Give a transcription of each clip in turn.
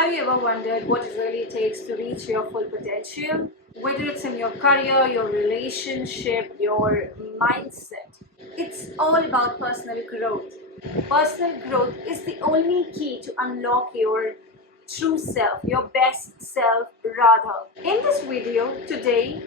Have you ever wondered what it really takes to reach your full potential? Whether it's in your career, your relationship, your mindset, it's all about personal growth. Personal growth is the only key to unlock your true self, your best self rather. In this video today,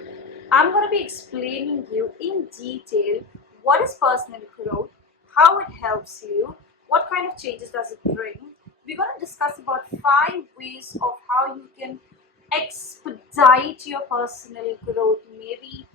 I'm going to be explaining you in detail what is personal growth, how it helps you, what kind of changes does it bring. We're going to discuss about 5 ways of how you can expedite your personal growth, maybe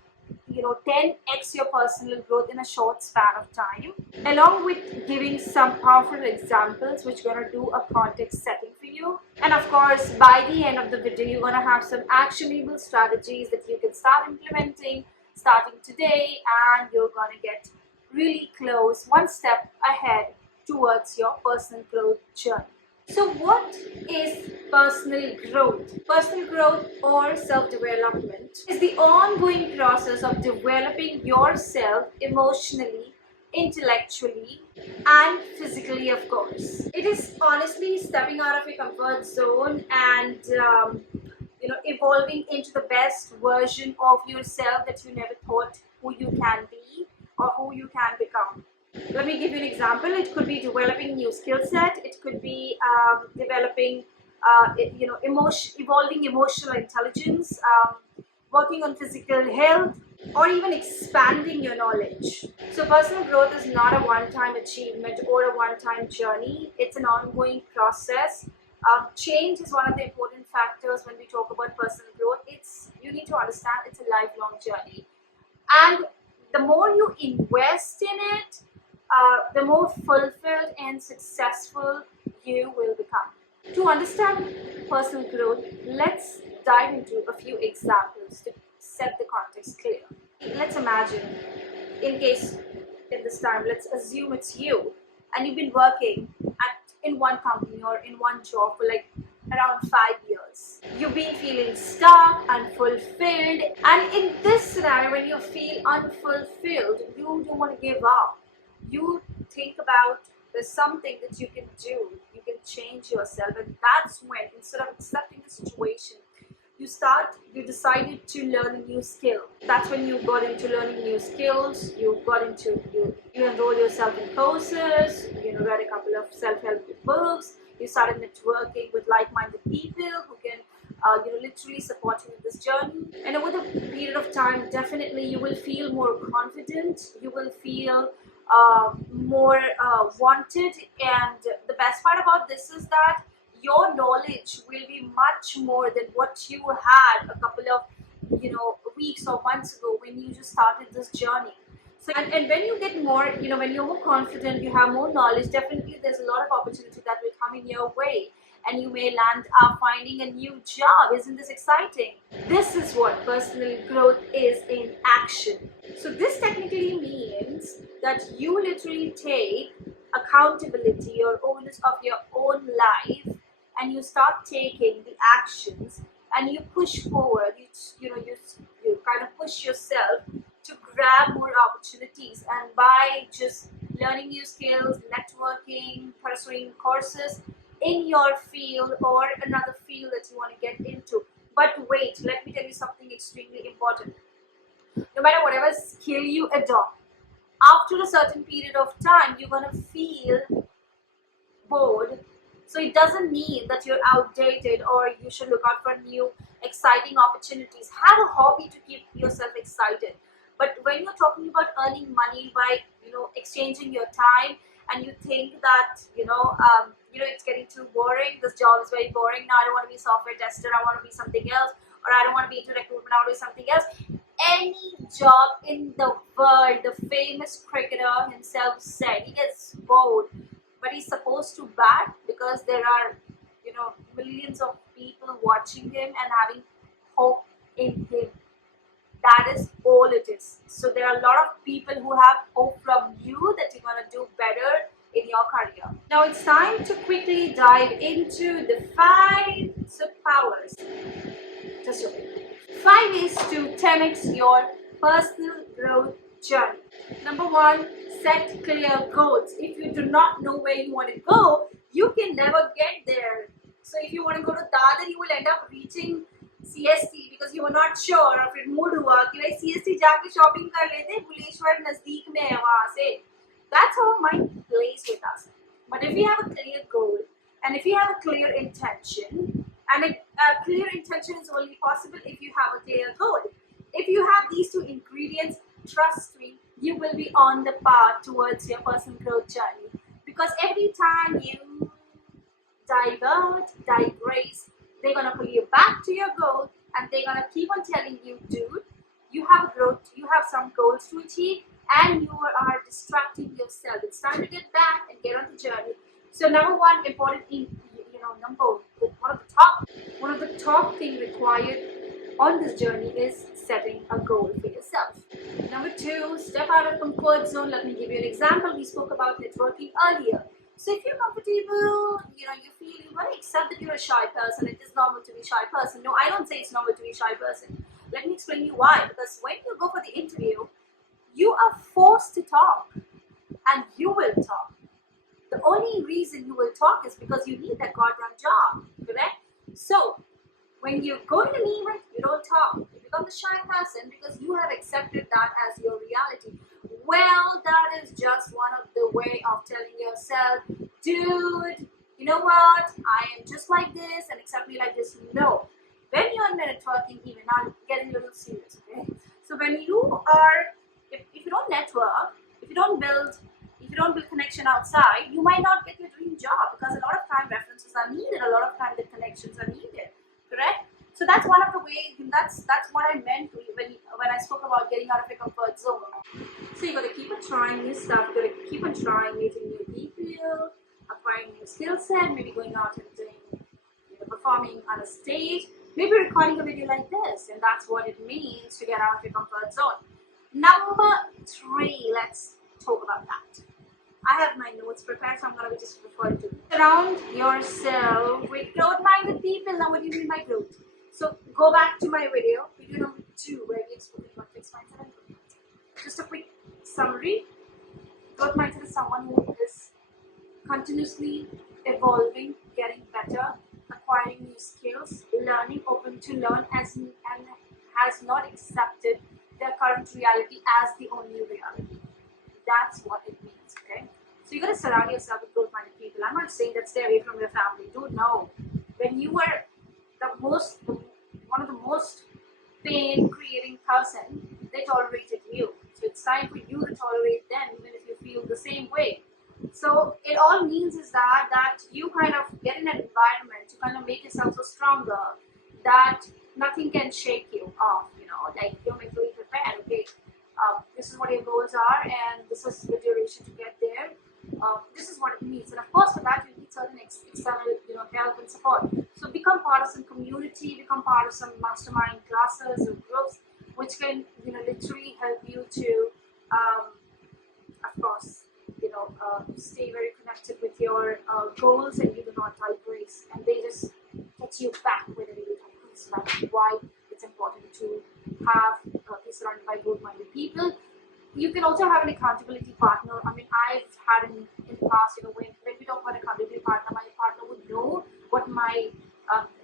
10x your personal growth in a short span of time, along with giving some powerful examples which are going to do a context setting for you. And of course, by the end of the video, you're going to have some actionable strategies that you can start implementing starting today, and you're going to get really close, one step ahead towards your personal growth journey. So what is personal growth? Personal growth or self-development is the ongoing process of developing yourself emotionally, intellectually, and physically, of course. It is honestly stepping out of your comfort zone and evolving into the best version of yourself that you never thought who you can be or who you can become. Let me give you an example. It could be developing new skill set. It could be developing, evolving emotional intelligence, working on physical health, or even expanding your knowledge. So personal growth is not a one-time achievement or a one-time journey. It's an ongoing process. Change is one of the important factors when we talk about personal growth. You need to understand it's a lifelong journey, and the more you invest in it, the more fulfilled and successful you will become. To understand personal growth, let's dive into a few examples to set the context clear. Let's imagine, in this time, let's assume it's you and you've been working in one company or in one job for like around 5 years. You've been feeling stuck, unfulfilled, and in this scenario, when you feel unfulfilled, you don't want to give up. You think about there's something that you can do, you can change yourself, and that's when, instead of accepting the situation, you decided to learn a new skill. That's when you got into learning new skills. You enroll yourself in courses, read a couple of self-help books. You started networking with like-minded people who can literally support you in this journey. And over the period of time, definitely you will feel more confident. You will feel more wanted, and the best part about this is that your knowledge will be much more than what you had a couple of weeks or months ago when you just started this journey. So and when you get more, when you're more confident, you have more knowledge, definitely there's a lot of opportunity that will come in your way, and you may land up finding a new job. Isn't this exciting? This is what personal growth is in action. So this technically means that you literally take accountability or ownership of your own life, and you start taking the actions, and you push forward. You kind of push yourself to grab more opportunities, and by just learning new skills, networking, pursuing courses in your field or another field that you want to get into. But wait, let me tell you something extremely important. No matter whatever skill you adopt, after a certain period of time, you're going to feel bored. So it doesn't mean that you're outdated or you should look out for new exciting opportunities. Have a hobby to keep yourself excited. But when you're talking about earning money by exchanging your time, and you think that it's getting too boring, this job is very boring, now I don't want to be a software tester, I want to be something else, or I don't want to be into recruitment, I want to be something else. Any job in the world, the famous cricketer himself said he gets bored, but he's supposed to bat because there are millions of people watching him and having hope in him. That is all it is. So there are a lot of people who have hope from you that you're going to do better in your career. Now it's time to quickly dive into the 5 superpowers. Just a minute. 5 ways to 10x your personal growth journey. Number 1, set clear goals. If you do not know where you want to go, you can never get there. So if you want to go to Dadar, you will end up reaching CST because you were not sure or फिर mood हुआ कि भाई CST जाके shopping कर लेते, भुलेश्वर नजदीक में है वहाँ से. That's how mind plays with us. But if you have a clear goal and if you have a clear intention, and a clear intention is only possible if you have a clear goal. If you have these two ingredients, trust me, you will be on the path towards your personal growth journey. Because every time you digress, they're gonna pull you back to your goal and they're gonna keep on telling you, dude, you have growth, you have some goals to achieve, and you are distracting yourself. It's time to get back and get on the journey. So number one important one of the top thing required on this journey is setting a goal for yourself. Number two, step out of comfort zone. Let me give you an example. We spoke about networking earlier. So if you're comfortable, you feel you want to accept that you're a shy person. It is normal to be a shy person. No, I don't say it's normal to be a shy person. Let me explain you why. Because when you go for the interview, you are forced to talk, and you will talk. The only reason you will talk is because you need that goddamn job, correct? So when you go to an event, you don't talk. You become the shy person because you have accepted that as your reality. Well, that is just one of the way of telling yourself, dude, you know what? I am just like this and accept me like this. No. When you're in a networking event, now I'm getting a little serious, okay? So when you are, if you don't network, if you don't build connection outside, you might not get your dream job because a lot of time references are needed, a lot of time the connections are needed, correct? So that's one of the ways, that's what I meant when I spoke about getting out of your comfort zone. So you gotta keep on trying new stuff, you gotta keep on trying, meeting new people, acquiring new skill set, maybe going out and doing, performing on a stage, maybe recording a video like this, and that's what it means to get out of your comfort zone. Number three, let's talk about that. I have my notes prepared, so I'm going to be just referring to surround yourself with growth-minded people. Now, what do you mean by growth? So, go back to my video number 2, where we explain what fixed mindset and growth mindset. Just a quick summary. Growth mindset is someone who is continuously evolving, getting better, acquiring new skills, learning, open to learn, and has not accepted their current reality as the only reality. That's what it means, okay? So you gotta surround yourself with growth-minded people. I'm not saying that stay away from your family. Dude, no. When you were one of the most pain-creating person, they tolerated you. So it's time for you to tolerate them, even if you feel the same way. So it all means is that you kind of get in an environment to kind of make yourself so stronger that nothing can shake you off. Like you're mentally prepared. Okay. This is what your goals are, and this is the duration to get there. This is what it means, and of course, for that you need certain external, help and support. So become part of some community, become part of some mastermind classes or groups, which can, literally help you to, of course, stay very connected with your goals, and you do not digress, and they just get you back whenever you digress. So that's why it's important to have be surrounded by growth-minded people. You can also have an accountability partner. I mean, I've had in the past, when we talk about accountability partner, my partner would know what my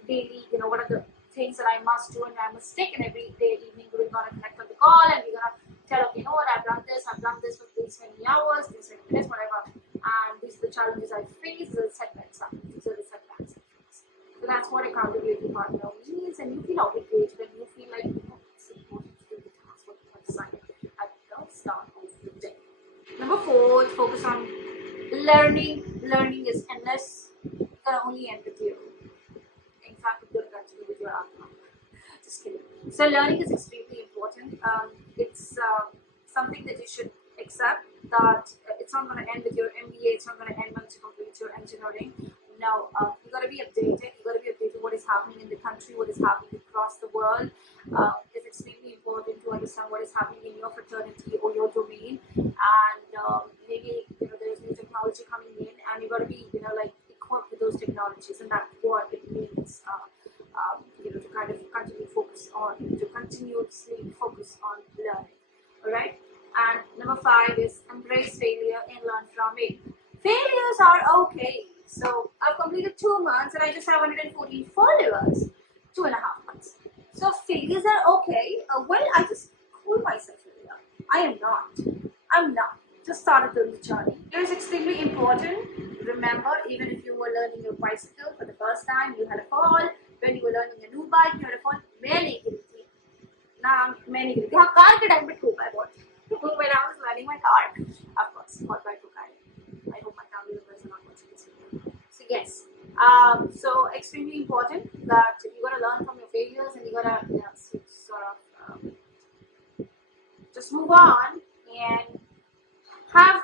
daily, what are the things that I must do and I must stick. And every day evening we're gonna connect on the call and we're gonna tell, okay, you know what, I've done this for these many hours, these many minutes, whatever. And these are the challenges I face. These are the setbacks. These are the setbacks. So that's what accountability partner means, and you feel obligated and you feel like it's important to do the task what you have decided at the start of the day. Number 4, focus on learning. Learning is endless. It can only end with you. In fact, it will continue with your outcome. Just kidding. So learning is extremely important. It's something that you should accept, that it's not going to end with your MBA. It's not going to end once you complete your engineering. Now, you got to be updated. You got to be updated what is happening in the country, what is happening across the world. It's extremely important to understand what is happening in your fraternity or your domain. And maybe there's new technology coming in, and you got to be equipped with those technologies, and that's what it means. To kind of continuously focus on learning. All right. And number 5 is embrace failure and learn from it. Failures are okay. So I've completed 2 months and I just have 114 followers. 2.5 months. So failures are okay. Well, I just call myself failure. I am not. I'm not. Just started the journey. It is extremely important. Remember, even if you were learning your bicycle for the first time, you had a fall. When you were learning a new bike, you had a fall. मैंने गिरी थी. ना मैंने गिरी थी. हाँ, car के time पे ठोका है बहुत. When I was learning my car, of course, बहुत बार ठोका है. I hope my family members are not watching this video. So yes, so extremely important that you gotta learn from your failures and you gotta sort of just move on and have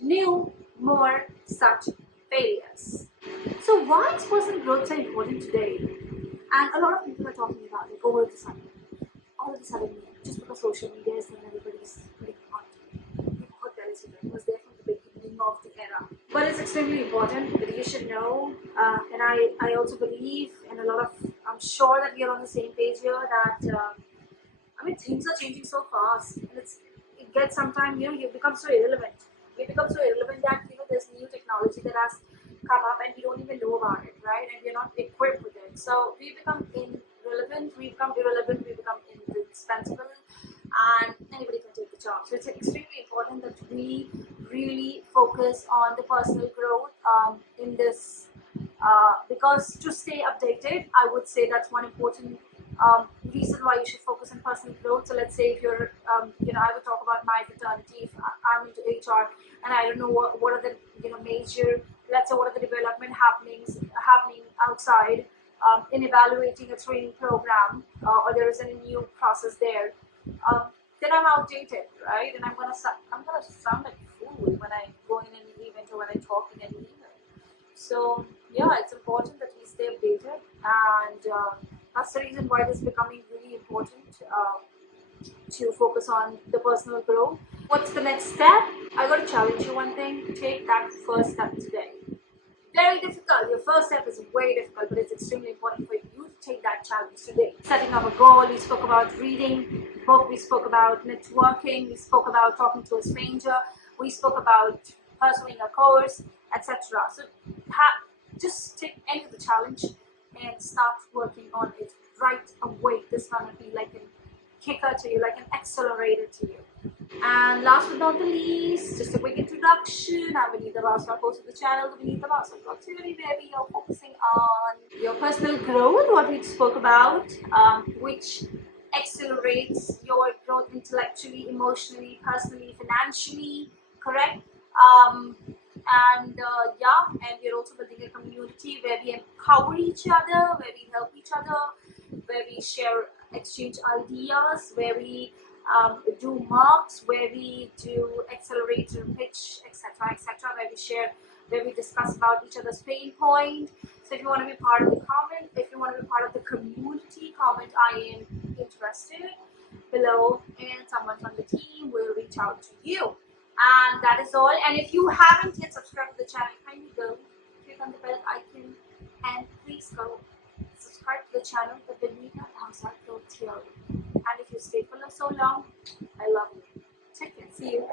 new, more such failures. So why is personal growth so important today? And a lot of people are talking about it all of a sudden. All of a sudden, just because social media is and everybody's putting hot. Hot that was there from the beginning of the era. But it's extremely important that you should know. And I also believe, and I'm sure that we are on the same page here, that I mean, things are changing so fast, and it gets sometimes you become so irrelevant. You become so irrelevant that there's new technology that has come up and we don't even know about it, right? And we're not equipped with it. So we become irrelevant, we become irrelevant, we become indispensable, and anybody can take the job. So it's extremely important that we really focus on the personal growth in this because to stay updated, I would say that's one important reason why you should focus on personal growth. So let's say if you're, I would talk about my fraternity. If I'm into HR and I don't know what are the major, let's say what are the development happening outside in evaluating a training program, or there is any new process there. Then I'm outdated, right? And I'm gonna sound like a fool when I go in any event or when I talk in any email. So yeah, it's important that we stay updated, and that's the reason why it is becoming really important to focus on the personal growth. What's the next step? I got to challenge you one thing: take that first step today. Very difficult. Your first step is very difficult, but it's extremely important for you to take that challenge today. Setting up a goal. We spoke about reading book. We spoke about networking. We spoke about talking to a stranger. We spoke about pursuing a course, etc. So just take any of the challenge and start working on it right away. This one will be like a kicker to you, like an accelerator to you. And last but not the least, just a quick introduction. I'm Vinita Basra, host of the channel, the Vinita Basra Productivity, where we are focusing on your personal growth, what we spoke about, which accelerates your growth intellectually, emotionally, personally, financially, correct? And we're also building a community where we empower each other, where we help each other, where we exchange ideas, where we do mocks, where we do accelerator pitch, etc., where we discuss about each other's pain point. So if you want to be part of the comment, if you want to be part of the community, comment I am interested below, and someone from the team will reach out to you. And that is all. And if you haven't yet subscribed to the channel, kindly go click on the bell icon and please go subscribe to the channel, the Benita Hamza Pro Theory. And if you stayed for so long, I love you. Take care. See you.